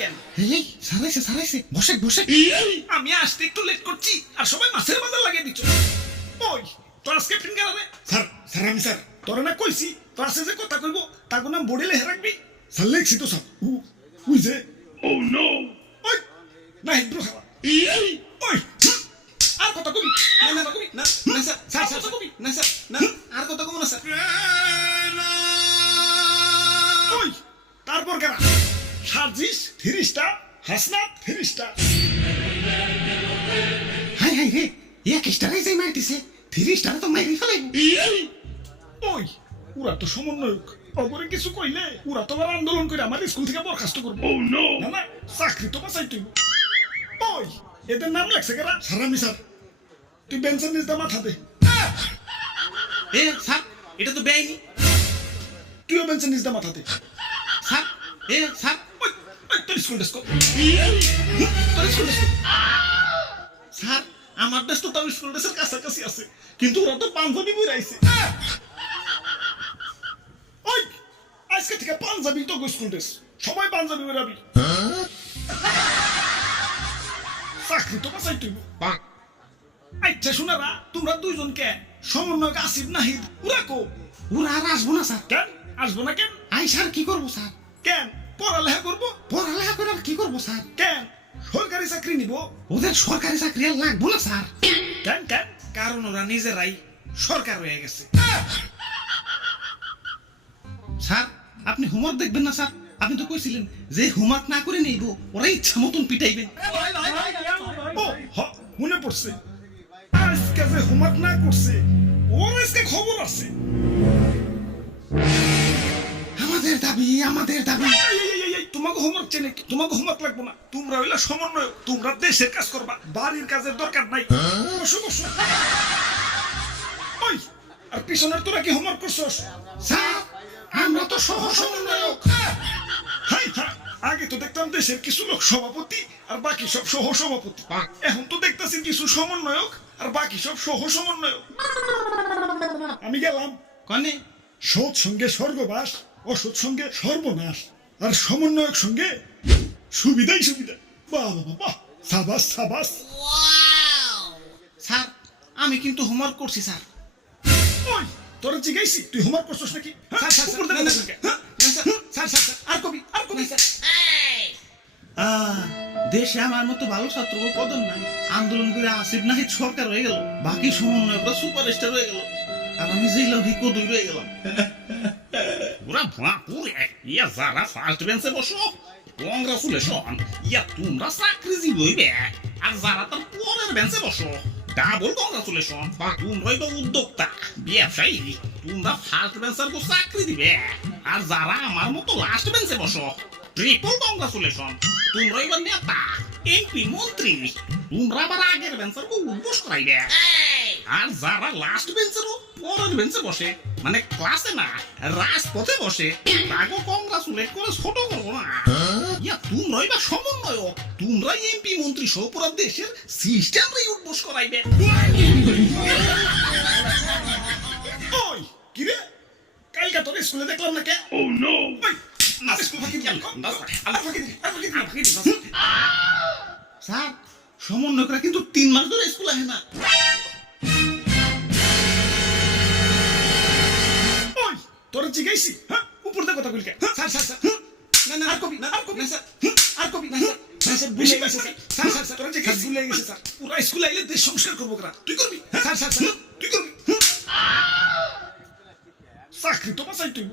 কেন? এই সারাইছে বসে আমি আসতে একটু লেট করছি আর সবাই মাছের বাজার লাগিয়ে দিচ্ছ। ওই ক্লাস ক্যাপ্টেন কেন রে? স্যার আমি স্যার তোরা না কইছি ক্লাসে যে কথা কইব তাকে নাম বডি লেখে রাখবি। স্যার লেখছি তো স্যার উই যে ওই না হিদ্রু খাওয়া ওই আর কথা কবি না কবি না স্যার কথা কবি না স্যার না আর কথা কব না স্যার। ওই তারপর কেন সার্জিস 3 স্টার হাসনাত 3 স্টার। হাই রে এক স্টারে যাই মাইতিছে 3 স্টারে তো মাইরি ফেলাই। ওই ওরা তো সমন্বয়ক অগরে কিছু কইলে ওরা তো আবার আন্দোলন করে আমার স্কুল থেকে বরখাস্ত করবে। না না চাকরি তো বাঁচাই তুই। ওই এদের নাম লাগছে কেরা? স্যার আমি স্যার তুই বেঞ্চের নিচ দিয়ে মাথা দে। এ স্যার এটা তো বেআইনি। তুইও বেঞ্চের নিচ দিয়ে মাথা দে। স্যার স্যার ওই তোর স্কুল ড্রেস কর। তোর স্কুল ড্রেস স্যার আমার ড্রেস তো তাও স্কুল ড্রেসের কাছাকাছি আছে কিন্তু ওরা তো পাঞ্জাবি বই রাইছে। ওই আজকে থেকে পাঞ্জাবি তো স্কুল ড্রেস সবাই পাঞ্জাবি বেরাবি। চাকরি তো বাঁচাই তুই। আচ্ছা শোনারা তোমরা দুইজনকে সমন্বয়ক আসিফ নাহিদ ওরা কো? ওরা আর আসবো না স্যার। কেন আসবো না কেন? আই স্যার কি করবো স্যার? কেন পড়ালেখা করবো? পড়ালেখা করে আর কি করবো স্যার? কেন সরকারি চাকরি নিব? ওদের সরকারি চাকরি আর লাগবো না স্যার। কেন কেন? কারণ ওরা নিজেরাই সরকার হয়ে গেছে। স্যার আপনি হোমওয়ার্ক দেখবেন না স্যার? আপনি তো কইছিলেন যে হোমওয়ার্ক না করে নেইব ওরা ইচ্ছা মতন পিটাইবেন। ও মনে পড়ছে আজকে যে হোমওয়ার্ক না করছে ওর আজকে খবর আছে। আমাদের দাবি তোমাকে হোমওয়ার্ক চেনে কি? তোমাকে হোমওয়ার্ক লাগবো না। তোমরা হইলা সমন্বয়, তোমরা দেশের কাজ করবা, বাড়ির কাজের দরকার নাই। বসো ওই আর পিছনের তোরা কি হোমওয়ার্ক করছস? স্যার আমরা তো সহ সমন্বয়ক। হাই আগে তো দেখতাম দেশের কিছু লোক সভাপতি আর বাকি সব সহ সভাপতি, এখন তো দেখতাছি কিছু সমন্বয়ক আর বাকি সব সহ সমন্বয়ক। আমি গেলাম কনে সৎ সঙ্গে স্বর্গবাস অসৎ সঙ্গে সর্বনাশ আর সমন্বয়ক সঙ্গে সুবিধাই সুবিধা। বাহ বাহ সাবাস সাবাস। স্যার আমি কিন্তু হোমওয়ার্ক করছি স্যার। ওই তোরা জিজ্ঞাসি তুই হোমওয়ার্ক করছস নাকি? দেশে আমার মতো ভালো ছাত্র পদন নাই, আন্দোলন করে আসিফ নাহিদ সরকার হয়ে গেল, বাকি সমন্বয়করা সুপারস্টার হয়ে গেল আর আমি যেই লোকই কদই রয়ে গেলাম। পুরা ভুঁড়ে ইয়া যারা ফার্স্ট বেঞ্চে বসো কংগ্রাচুলেশন, ইয়া তোমরা চাকরিজীবী হইবে। আর যারা তার পরের বেঞ্চে বসো ডাবল কংগ্রাচুলেশন, তোমরাই তো উদ্যোক্তা ব্যবসায়ী, তোমরা ফার্স্ট বেঞ্চের কো চাকরি দিবে। আর যারা আমার মতো লাস্ট বেঞ্চে বসো ট্রিপল কংগ্রাচুলেশন, তোমরা এবার নেতা এমপি মন্ত্রী, তোমরা আবার আগের বেঞ্চের কো উদ্বোস করাইবে। আর যারা লাস্ট বেঞ্চেরও পরের বেঞ্চে বসে মানে ক্লাসে না রাজপথে বসে তাকে কংগ্রাচুলেট করে ছোট করবো না। ইয়া তোমরাই বা সমন্বয়ক, তোমরাই এমপি মন্ত্রী সহ পুরো দেশের সিস্টেমই উদ্বোস করাইবে। ওই কি রে কালকে তোর স্কুলে দেখলাম না কে? ও নো স্যার সমন্বয়করা কিন্তু 3 মাস ধরে স্কুল আসে না। ওই তোরা জিজ্ঞাসি উপর দিয়ে কথা কইলকে? না আর কবি না স্যার আর কবি না স্যার ভুলে গেছে স্যার। তোরা জিজ্ঞাসি ভুলে গেছে স্যার। পুরা স্কুলে আইলে দেশ সংস্কার করবো কারা? তুই করবি? স্যার তুই করবি? চাকরি তো বাঁচাই তুই।